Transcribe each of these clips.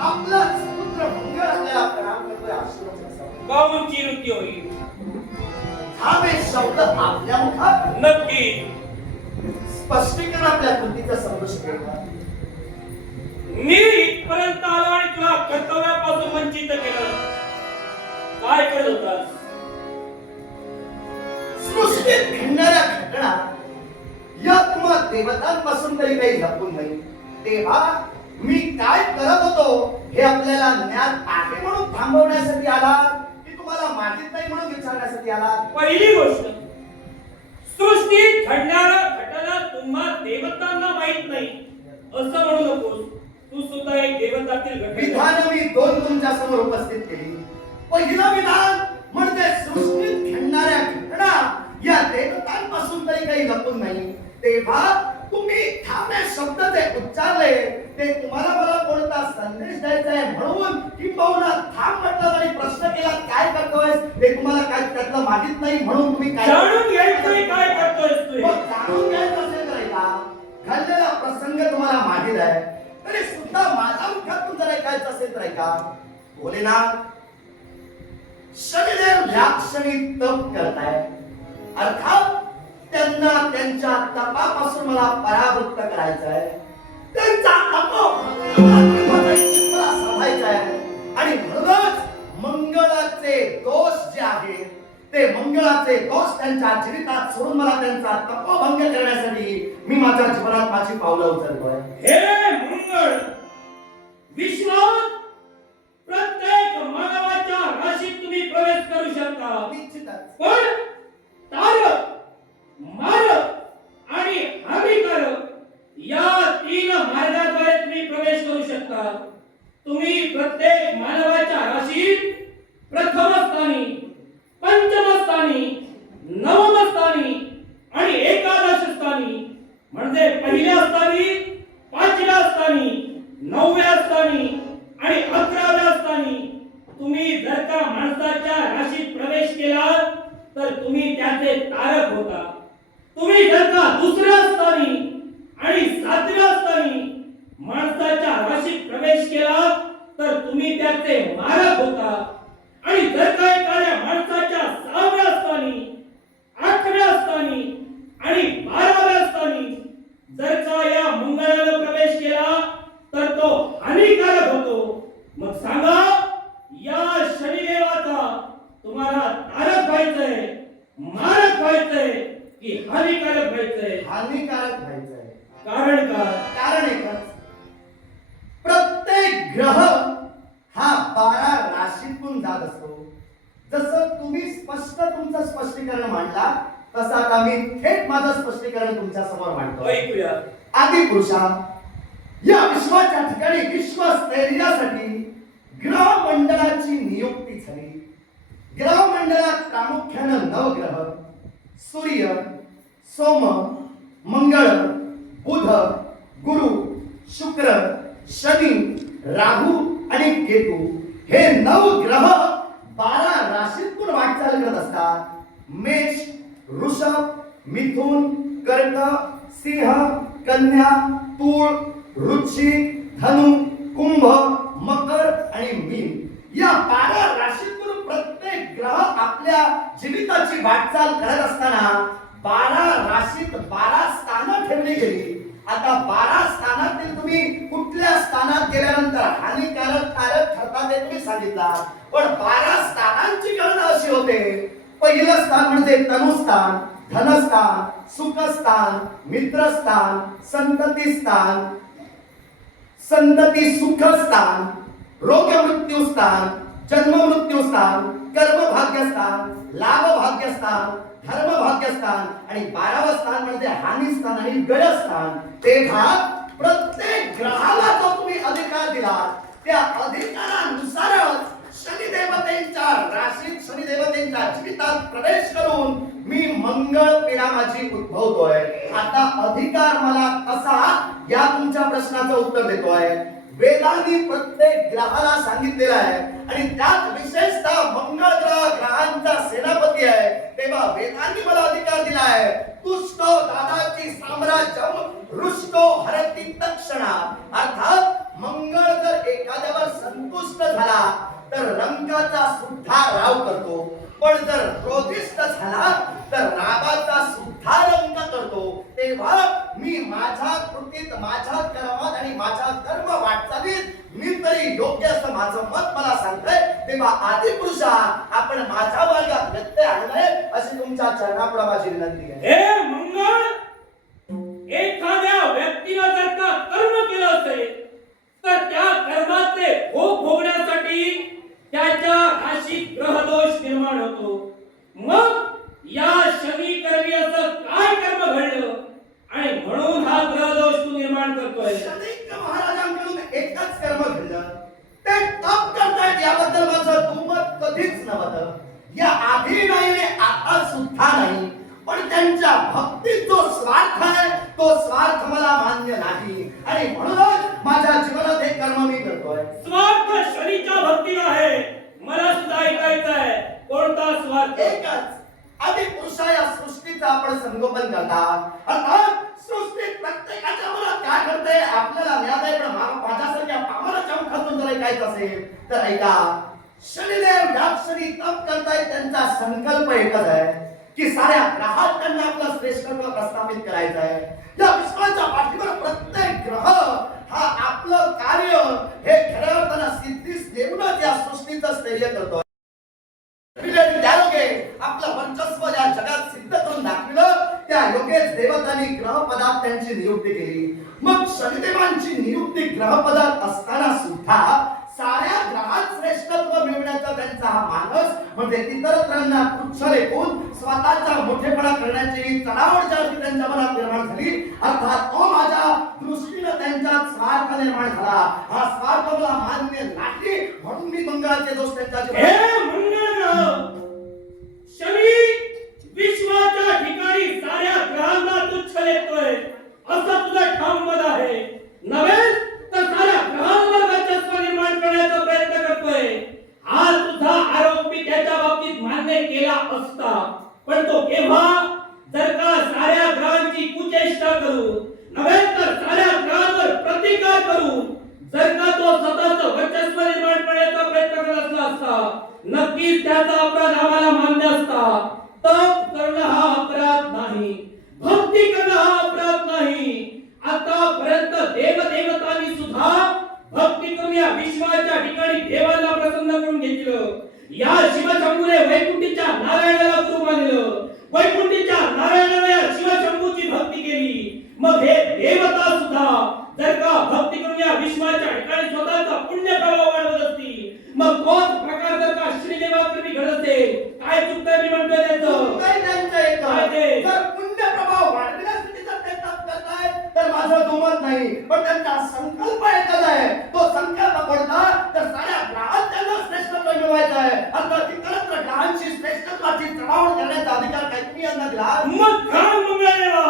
आपला पुत्र मंगळ आपल्याला प्रणाम करतोय, आशीर्वाद असावा. गाऊंची नृत्य होईल. हा बे शब्द आपल्या मुखात नक्की स्पष्टीकरण आपल्या कृतीचं संतोष केला. मी इथपर्यंत आलो आणि तुला कर्तव्यापासून वंचित केलं. काय करत होतास? सृष्टीत घडणाऱ्या घटना या तुम्हा देवतांपासून तरी काही लपून नाही. तेव्हा मी काय करत होतो हे आपल्याला ज्ञात आहे म्हणून थांबवण्यासाठी आला की तुम्हाला माहित नाही म्हणून विचारण्यासाठी आला? पहिली गोष्ट, सृष्टीत घडणाऱ्या घटना तुम्हा देवतांना माहित नाही असं म्हणू नकोस. तू सुद्धा एक देवतातील घटक. विधान मी दोन तुमच्या समोर उपस्थित केली. पहिलं विधान म्हणजे सृष्टीत घडणाऱ्या घटना या देवतांपासून तरी काही लपून नाही. तेव्हा तुम्ही थांबे शब्द जे उच्चारले ते तुम्हाला मला कोणता संदेश द्यायचा आहे म्हणून किंबहुना थांब म्हटलं आणि प्रश्न केला काय करतोय ते तुम्हाला काय त्यातलं माहित नाही म्हणून तुम्ही काय जाणून घ्यायचंय काय करतोयस तू? जाणून घ्यायचं असेल तर का घडलेला प्रसंग तुम्हाला माहित आहे तरी सुद्धा माझ्या मुखातून जर ऐकायचं असेल तर ऐका. भोलेनाथ शनिदेव या क्षणी तप करताय. अर्थात त्यांना त्यांच्या तपापासून मला परावृत्त करायचं आहे. त्यांचा मला साधायचा आहे आणि म्हणूनच मंगळाचे दोष जे आहेत ते मंगळाचे दोष त्यांच्या जीवितात सोडून मला त्यांचा तपभंग करण्यासाठी मी माझ्या जीवनात माझी पावलं उचलतोय. हे मंगळ विश्वात प्रत्येक मानवाच्या राशीत तुम्ही प्रवेश करू शकता. निश्चितच पण तारक, मारक आणि हानिकारक या तीन मार्गाद्वारे तुम्ही प्रवेश करू शकता. तुम्ही प्रत्येक मानवाच्या राशीत प्रथम स्थानी, पंचम स्थानी, नवम स्थानी आणि एकादश स्थानी म्हणजे पहिल्या स्थानी, पाचव्या स्थानी, नवव्या स्थानी आणि 11व्या स्थानी तुम्ही जर का माणसाच्या राशीत प्रवेश केला तर तुम्ही त्याचे तारक होता. तुम्ही जर का दुसऱ्या स्थानी आणि 7व्या स्थानी माणसाच्या राशीत प्रवेश केला तर तुम्ही त्याचे मारक होता. आणि जर का एखाद्या माणसाच्या 6व्या स्थानी, 8व्या स्थानी आणि 12व्या स्थानी जर का या मंगळाला प्रवेश केला तर तो हानिकारक होतो. मग सांगा या शनिदेवाचा तुम्हाला तारक व्हायचंय, मारक व्हायचंय की हानिकारक व्हायचंय? हानिकारक व्हायचंय. कारण काय? कारण एकच, प्रत्येक ग्रह हा 12 राशीतून जात असतो. जसं तुम्ही स्पष्ट तुमचं स्पष्टीकरण मांडला तसं आता मी थेट माझं स्पष्टीकरण तुमच्या समोर मांडतो. ऐकूया. आदिपुरुषा या विश्वाच्या ठिकाणी विश्वस्थैर्यासाठी ग्रहमंडळाची नियुक्ती झाली. ग्रहमंडळात प्रामुख्यानं नवग्रह सूर्य, सोम, मंगळ, बुध, गुरु, शुक्र, शनी, राहू आणि केतू हे 9 ग्रह 12 राशीतून वाटचाल करत असतात. मेष, वृषभ, मिथुन, कर्क, सिंह, कन्या, तूळ, वृश्चिक, धनु, कुंभ, मकर आणि मीन या 12 राशीतून प्रत्येक ग्रह आपल्या जीविताची वाटचाल करत असताना 12 राशीत 12 स्थानं ठेवली गेली. आता 12 स्थानातील तुम्ही कुठल्या स्थानात गेल्यानंतर हानिकारक कारक ठरतात हे तुम्ही सांगितलं. पण 12 स्थानांची गणना अशी होते. पहिलं स्थान म्हणजे तनुस्थान, धनस्थान, सुखस्थान, मित्रस्थान, संतती स्थान, संतती सुखस्थान, रोग मृत्यू स्थान, जन्म मृत्यू स्थान, कर्म भाग्यस्थान, लाभ भाग्यस्थान, धर्म भाग्यस्थान आणि 12वं स्थान म्हणजे हानी स्थान आणि गयस्थान. तेव्हा प्रत्येक ग्रहाला जो तुम्ही अधिकार दिला त्या अधिकारानुसारच शनिदेवतेच्या राशीत शनिदेवतेच्या जीवितात प्रवेश करून मी मंगळ पीडा माझी उद्भवतोय. आता अधिकार मला कसा या तुमच्या प्रश्नाचं उत्तर देतोय. वेदांनी प्रत्येक ग्रहाला सांगितलेलं आहे आणि त्यात विशेषतः मंगळ ग्रहांचा सेनापती आहे. तेव्हा वेदांनी मला अधिकार दिला आहे. तुष्टो दादाची साम्राज्य रुष्टो हरती तक्षणा. अर्थात मंगळ जर एखाद्यावर संतुष्ट झाला तर रंगाचा सुद्धा राव करतो, पण जर क्रोधिष्ठ झाला तर रागाचा सुद्धा रंग करतो. तेव्हा मी माझ्या कृतीत, माझ्या कर्मात आणि माझ्या कर्म वाटचालीत मी तरी योग्य असं माझं मत मला सांगतंय. तेव्हा आदिपुरुषा, आपण माझ्या मार्गात व्यत्यय आणलाय अशी तुमच्या चरणापुढे माझी विनंती आहे. हे मंगळ, एखाद्या व्यक्तीनं जर का कर्म केलं असेल तर त्या कर्माचे भोग भोगण्यासाठी त्याच्या राशीत ग्रहदोष निर्माण होतो. मग या शनी कर्मी असं काय कर्म घडलं आणि म्हणून हा ग्रहदोष तू निर्माण करतोय? शनिक महाराजांकडून एकच कर्म घडलं, ते तप करतायत याबद्दल माझं दुमत कधीच नव्हतं. या आधी नाही आणि आता सुद्धा नाही, पण त्यांच्या भक्तीत जो स्वार्थ आहे तो स्वार्थ मला मान्य नाही आणि म्हणूनच माझ्या जीवनात हे कर्म मी करतोय. स्वार्थ शनीच्या भक्तीला आहे. मला सुद्धा ऐकायचं आहे, कोणता स्वार्थ? एकच, आदिपुरुषा या सृष्टीचं आपण संगोपन करता. अर्थात सृष्टीत प्रत्येकाच्या मनात काय घडतंय आपल्याला ज्ञात आहे, पण माझ्यासारख्या पामराच्या मुखातून जर ऐकायचं असेल तर ऐका. शनिदेव या क्षणी तप करतायत, त्यांचा संकल्प एकच आहे की साऱ्या ग्रहात त्यांना आपलं श्रेष्ठत्व प्रस्थापित करायचं आहे. या विश्वाच्या पाठीवर प्रत्येक ग्रह हा आपलं कार्य हे खऱ्या अर्थानं सिद्धीस देऊनच या सृष्टीचं स्थैर्य करतो. त्या योगे आपलं वर्चस्व या जगात सिद्ध करून दाखविलं. त्या योगेच देवतांनी ग्रहपदात त्यांची नियुक्ती केली. मग शनिदेवांची नियुक्ती ग्रहपदात असताना सुद्धा साऱ्या ग्रहात श्रेष्ठत्व मिळवण्याचा त्यांचा हा मानस, म्हणजे इतरांना तुच्छ लेखून स्वतःचा मोठेपणा करण्याची चढावड ज्यावेळी त्यांच्या मनात निर्माण झाली, अर्थात तो माझ्या दृष्टीनं त्यांच्यात स्वार्थ निर्माण झाला. हा स्वार्थ मला मान्य नाही, म्हणून मी मंगळाचे दोष त्यांच्या हे मंगळ ग्रह शनी विश्वाच्या ठिकाणी साऱ्या ग्रहांना तुच्छ लेखतोय असं तुझं ठाम मत आहे नव्हे, तर साऱ्या ग्रहांवर वर्चस्व निर्माण करण्याचा प्रयत्न करतोय. हा तुझा आरोप मी त्याच्या बाबतीत मान्य केला असता, पण तो केव्हा? जर का साऱ्या ग्रहांची कुचेष्टा करू नव्हे तर साऱ्या ग्रहांवर प्रतिकार करू जर का तो स्वतःचं वर्चस्व निर्माण करण्याचा प्रयत्न करत असला असता, नक्कीच त्याचा अपराध आम्हाला मान्य असता. तप करणं हा अपराध नाही, भक्ती करणं हा अपराध नाही. आतापर्यंत देवदेवतांनी सुद्धा भक्ती करून या विश्वाच्या ठिकाणी देवाला प्रसन्न करून घेतलं. या शिवशंभूने वैकुंठीच्या नारायणाला गुरु मानलं, वैकुंठीच्या नारायणाने या शिवशंभूची भक्ती केली. मग हे देवता सुद्धा जर का भक्ती करून या विश्वाच्या ठिकाणी स्वतःचा पुण्य प्रभाव वाढवत असतील, मग तोच प्रकार जर का श्रीदेवाकडे घडत असेल, काय चुकतंय मी म्हणतोय त्याचं? काय ते? जर पुण्य प्रभाव वाढविण्यासाठी जर ते तप करताय तर माझं दुमत नाही, पण त्यांचा संकल्प एकच आहे. तो संकल्प कोणता? तर साऱ्या ग्रहात त्यांना श्रेष्ठत्व मिळवायचं आहे. अर्थात इतरत्र ग्रहांची श्रेष्ठत्वाची चढावड करण्याचा अधिकार काय तुम्ही यांना दिला? मग काय मंगळदेवा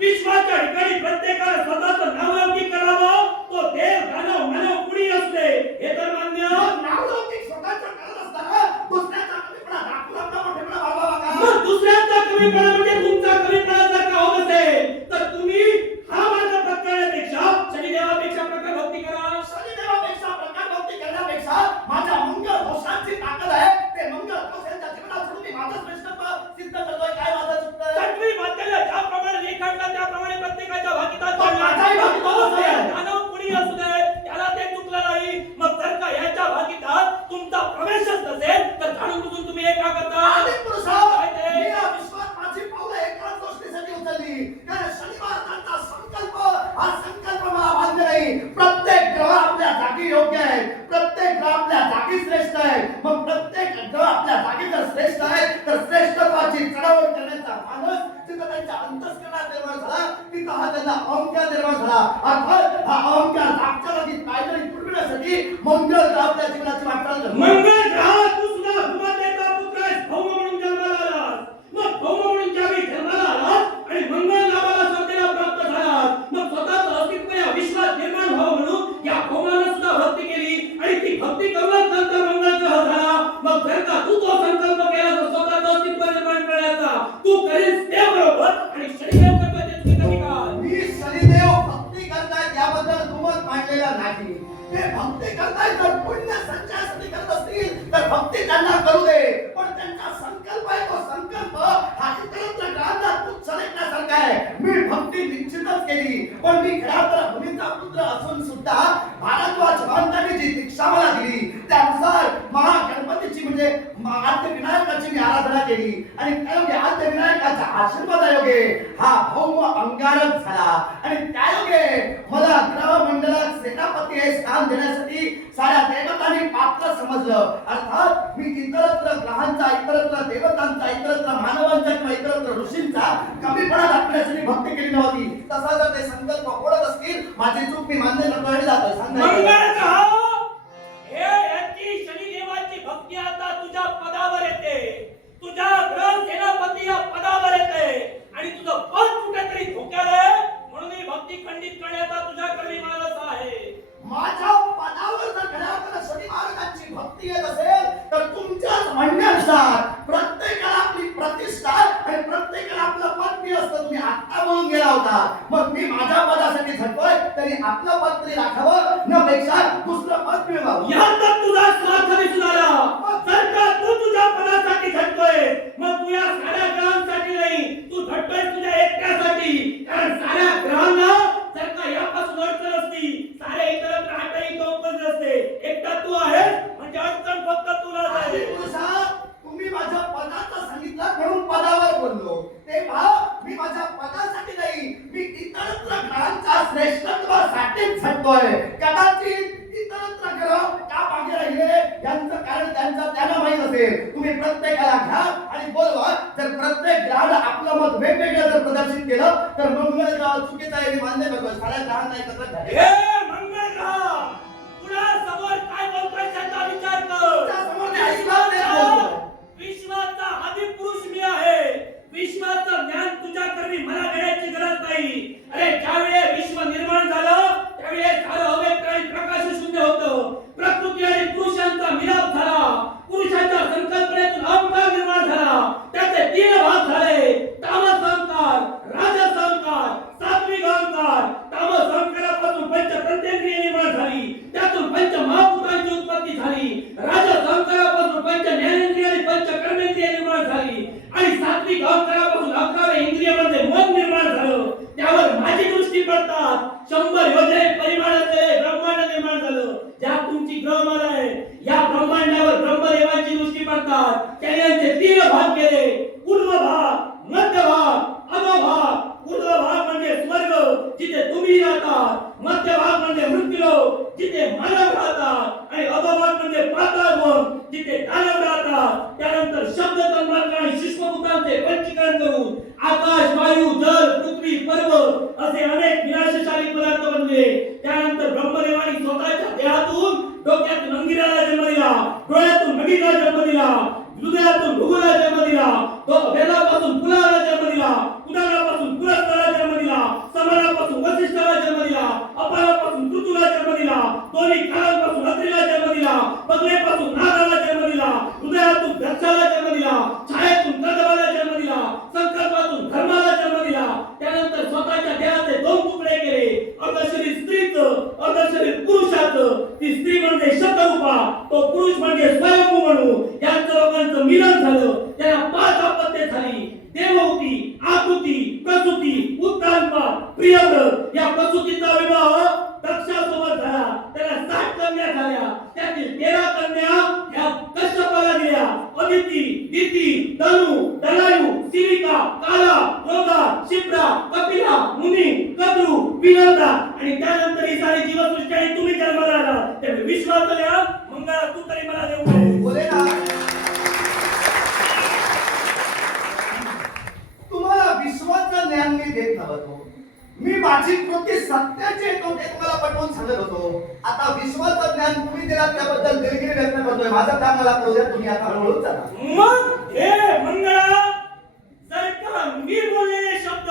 विश्वाच्या ठिकाणी प्रत्येकाला स्वतःचं नावलौकिक करावं, तो देव दानव मानव कुणी असते हे तर मान्य. नावलौकिक स्वतःचं करत असताना दुसऱ्याचा कमीपणा दाखवून आपला मोठेपणा वाढवावा का? मग दुसऱ्याचा कमीपणा म्हणजे तुमचा कमीपणा जर का होत असेल तर तुम्ही हा मार्ग पत्करण्यापेक्षा शनिदेवापेक्षा प्रकार भक्ती करा. शनिदेवापेक्षा प्रकार भक्ती करण्यापेक्षा माझ्या मंगळ दोषांची ताकद आहे. ते मंगळ दोष यांच्या जीवनात सोडून मी माझं श्रेष्ठत्व सिद्ध करतोय. काय माझं चुकतंय? सगळी मातेला ज्याप्रमाणे रेखाटला त्याप्रमाणे प्रत्येकाच्या भागीदार पण माझाही भागीदार आहे. दानव कुणी असू दे त्याला ते चुकलं नाही. मग जर का याच्या भागीदार तुमचा प्रवेशच नसेल तर जाणून बुजून तुम्ही हे का करता? आदिपुरुषा, काय ते? मी या विश्वात माझी पावलं एकाच गोष्टीसाठी उचलली, कारण शनिवार त्यांचा संकल्प, हा संकल्प मला मान्य नाही. प्रत्येक ग्रह आपल्या जागी योग्य आहे, प्रत्येक ग्रह आपल्या जागी श्रेष्ठ आहे. मग प्रत्येक ग्रह आपल्या जागी जर श्रेष्ठ आहे तर श्रेष्ठत्वाची चढावड करण्याचा मानस तिथं त्यांच्या अंतःकरणात निर्माण झाला, तिथं हा त्यांना अहंकार निर्माण झाला. अर्थात हा अहंकार मागच्या जागी काहीतरी पुरविण्यासाठी मंगळ ग्रह आपल्या जीवनाची वाटचाल करतो. मंगळ ग्रह तू सुद्धा भूमातेचा पुत्र आहेस, भौम म्हणून जन्माला आलास. मग भौम म्हणून ज्यावेळी जन्माला आलास आणि मंगळ नावाला श्रद्धेला प्राप्त झालास, मग स्वतःचं अस्तित्व या विश्वात निर्माण व्हावं म्हणून या भौमानं सुद्धा भक्ती केली आणि ती भक्ती करूनच नंतर मंगळ ग्रह झाला. मग जर का तू तो संकल्प केला तर स्वतःचं अस्तित्व निर्माण करण्याचा, तू करीस ते बरोबर आणि शनिदेव करतोय ते चुकीचं ठिकाण. मी शनिदेव भक्ती करतायत या माझी. ते भक्ती करताय तर पुण्य संचयासाठी करत असतील तर भक्ती त्यांना करू दे, पण त्यांचा संकल्प आहे तो संकल्प हा इतरत्र ग्रहांना तुच्छ लेखण्यासारखा आहे. मी भक्ती निश्चितच केली, पण मी खऱ्या तर भूमीचा पुत्र असून सुद्धा भारद्वाज महंतांनी जी दीक्षा मला दिली त्यानुसार महागणपतीची म्हणजे आद्य विनायकाची मी आराधना केली आणि त्यायोगे आद्य विनायकाचा आशीर्वादायोगे हा भौम अंगारक झाला आणि त्यायोगे मला ग्रहमंडलात सेनापती हे स्थान देण्यासाठी साऱ्या देवतांनी पात्र समजलं. अर्थात मी इतरत्र ग्रहांचा, इतरत्र देवतांचा, इतरत्र मानवांचा किंवा इतरत्र ऋषींचा कमीपणा दाखवण्यासाठी भक्ती केली नव्हती. तसा जर ते संकल्प ओढत असतील माझी चूक मी मान्य करतो आणि जातो. याची शनिदेवाची भक्ती आता तुझ्या पदावर येते, तुझ्या ग्रह सेनापती या पदावर येते आणि तुझं पद कुठेतरी धोक्यात आहे, म्हणून ही भक्ती खंडित करण्याचा तुझ्याकडे मानस आहे. माझ्या पदावर जर घड्याळाकडे शनी महाराजांची भक्ती येत असेल तर तुमच्याच म्हणण्यानुसार प्रत्येकाला आपली प्रतिष्ठा आणि प्रत्येकाला आपलं पद मिळत असतं. तुम्ही आत्ता बोलून गेला होता, मग मी माझ्या पदासाठी झटतोय तरी आपलं पद तरी राखावं न पेक्षा दुसरं पद मिळवावं. यात तुझा स्वार्थ दिसून आला. जर का तू तुझ्या पदासाठी झटतोय मग तू या साऱ्या ग्रहांसाठी नाही, तू झटतोय तुझ्या एकट्यासाठी. कारण साऱ्या ग्रहांना जर का यापासून अडचण असती, सारे इतर ग्रहांनाही कंपन असते, एकटा तू आहेस म्हणजे अडचण फक्त तुला आहे. तुम्ही माझ्या पदाचं सांगितलं म्हणून पदावर बोललो. ते भाव मी माझ्या पदासाठी नाही, मी इतरत्र ग्रहांच्या श्रेष्ठत्वासाठीच झटतोय. कदाचित इतरत्र ग्रह का मागे राहिले यांचं कारण त्यांना माहित असेल. तुम्ही प्रत्येकाला घ्या आणि बोलवा. जर प्रत्येक ग्रहाला आपलं मत वेगवेगळं जर प्रदर्शित केलं तर मंगळ ग्रह चुकीचा आहे मी मान्य करतोय. साऱ्या ग्रहांना एकत्र घ्या. मंगळ ग्रह तुला समोर काय बोलतोय त्याचा विचार कर. समोर ते आशीर्वाद देत बोलतोय. विश्वाचा आदिपुरुष मी आहे. विश्वाचं ज्ञान तुझ्याकडे मला देण्याची गरज नाही. अरे ज्यावेळी विश्व निर्माण झालं त्यावेळी सारं अव्यक्त आणि प्रकाश शून्य होतं. प्रकृती आणि पुरुषांचा मिलाप झाला. पुरुषाच्या संकल्पनेतून अहंकार निर्माण झाला. त्याचे 3 भाग झाले, तामस अहंकार, राजस अहंकार, सात्विक अहंकार. तामस अहंकारापासून पंच प्रत्येंद्रिय निर्माण झाली, त्यातून पंच महाभूतांची उत्पत्ती झाली. राजस अहंकारापासून पंच ज्ञानेंद्रिय आणि पंच कर्मेंद्रिय निर्माण झाली आणि सात्विक अहंकारापासून 11 इंद्रियामध्ये मन निर्माण झालं. त्यावर माझी दृष्टी पडतात. 100 योजने परिमाण असलेले ब्रह्मांड निर्माण झालं. ज्या तुमची ग्रहमाला आहे या ब्रह्मांडावर ब्रह्मदेवांची दृष्टी पडतात. त्यांनी 3 भाग केले, पूर्व भाग, मध्य भाग, अधोभाग. पूर्व भाग म्हणजे स्वर्ग जिथे तुम्ही राहतात, मध्य भाग म्हणजे मृत्यूलोक जिथे मानव राहतात आणि अधोभाग म्हणजे पाताळलोक जिथे दानव राहतात. त्यानंतर शब्द तन्मात्र आणि सूक्ष्मभूतांचे पंचीकरण करून आकाश, वायू, जल, पृथ्वी, पर्वत असे अनेक विनाशशाली पदार्थ बनले. त्यानंतर ब्रह्मदेवाने स्वतःच्या देहातून डोक्यातून अंगिराला जन्म दिला, डोळ्यातून नगीला जन्म दिला, हृदयातून भूगोला जन्म दिला, वेदापासून पुलाला जन्म दिला, पुराणापासून पुरस्ताला जन्म दिला, समानापासून वसिष्ठाला जन्म दिला, अपारापासून ऋतूला जन्म दिला, दोन्ही काळांपासून अत्रीला जन्म दिला, बगलेपासून नागाला जन्म दिला, हृदयातून दक्षाला जन्म दिला, छायेतून कदवाला जन्म दिला, संकल्पातून धर्माला जन्म दिला. त्यानंतर स्वतःच्या देहाचे 2 तुकडे केले, अर्धशरीर स्त्रीचं, अर्धशरीर पुरुषाचं. ती स्त्री म्हणजे शब्दरूपा, तो पुरुष म्हणजे स्वयंभू म्हणू. यांचं लोकांचं मिलन झालं. त्यांना 5 आपत्ते झाली, देवहूती, आकृती, प्रसूती, उत्तानपात, प्रियव्रत. या प्रसूतीचा विवाह दक्षासोबत झाला. त्याला 60 कन्या झाल्या. त्यातील 13 कन्या या कश्यपाला दिल्या. अदिती, दिती, तनु, दलायू, सिलिका, काला, रोगा, शिप्रा, कपिला, मुनी, कद्रू, विनंदा आणि त्यानंतर ही सारी जीवसृष्टी आणि तुम्ही जन्माला आला. त्यामुळे विश्वास द्या मंगळा तू तरी मला देऊ नये. बोले ना, तुम्हाला विश्वाचं ज्ञान मी देत नव्हतो. मी माझी कृती सत्याची येतो ते तुम्हाला पटवून सांगत होतो. आता विश्वाचं ज्ञान तुम्ही दिलात त्याबद्दल दिलगिरी व्यक्त करतोय. माझं काम मला करू द्या. तुम्ही आता हळूहळू चला. मग हे मंगळा जर का मी बोललेले शब्द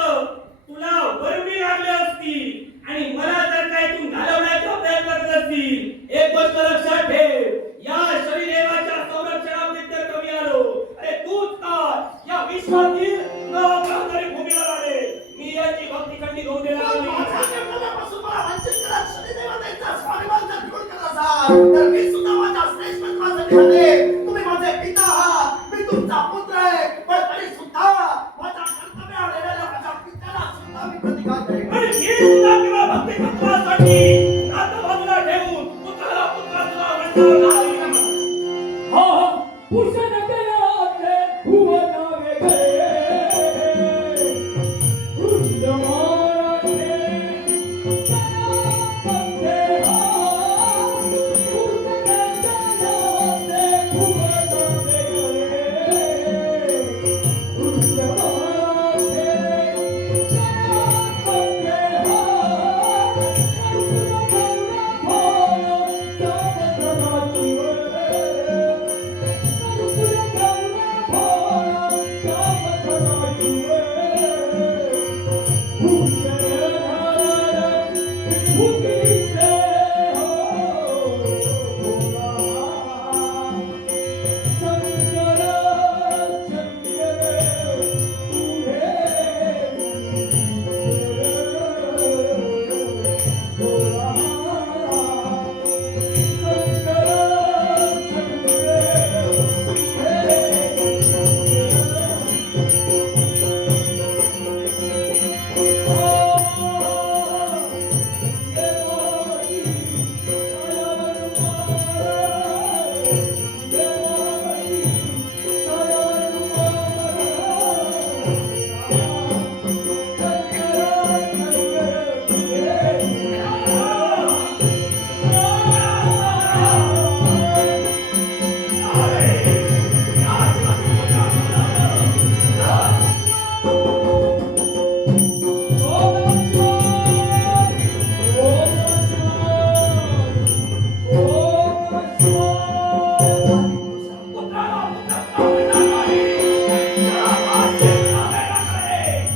तुला वरमी लागले असतील आणि मला जर का इथून घालवण्याचा प्रयत्न करत असतील, एक गोष्ट लक्षात ठेव, या शरीदेवाच्या संरक्षणामध्ये कमी आलो. अरे तूच का या विश्वातील नवग्रहधारी भूमीवर आले. मी याची भक्ती खंडित होऊ देणार नाही. माझ्या जन्मापासून मला वंचित करा. शनिदेवा त्यांचा स्वाभिमान तर मी सुद्धा माझ्या श्रेष्ठत्वासाठी झाले. तुम्ही माझे पिता आहात, मी तुमचा पुत्र आहे, पण तरी सुद्धा माझ्या कर्तव्य आलेल्या माझ्या पित्याला सुद्धा मी प्रतिकार करेन. आणि मी सुद्धा किंवा भक्तितत्वासाठी नातं बाजूला ठेवून पुत्राला पुत्र सुद्धा म्हणणार नाही.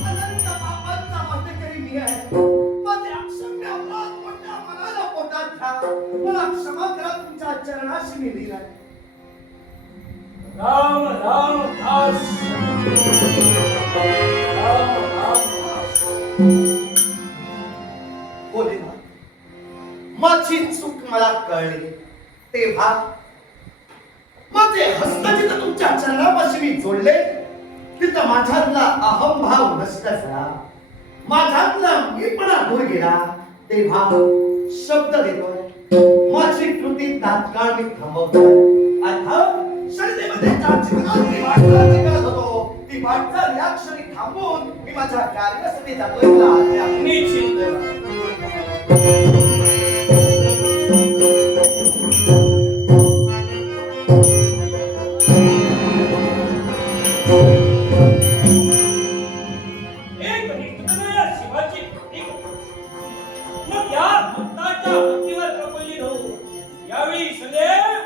अनंत पापांचा मातेकरी मी आहे. माझे अक्षम्य अपराध मोठ्या मनाला पोटात घ्या. मला क्षमा करा, तुमच्या चरणाशी मी लीन आहे. राम राम दास राम राम दास. बोले ना, माझी चूक मला कळली तेव्हा माझे हस्त जिथं तुमच्या चरणापाशी मी जोडले तिथं माझ्यातला अहंभाव नष्ट झाला, माझ्यातला मीपणा दूर गेला. तेव्हा शब्द देतोय, माझी कृती तात्काळ मी थांबवतोय. अर्थात शरीरेमध्ये ज्या जीवनाची वाटचाल मी करत होतो ती वाटचाल या क्षणी थांबवून मी माझ्या कार्यासाठी जातोय. मला आज्ञा. निश्चित. एक निष्ठुर शिवाची भक्ती करतो. मग या भक्ताच्या भक्तीवर प्रफुल्लित होऊ यावेळी सदैव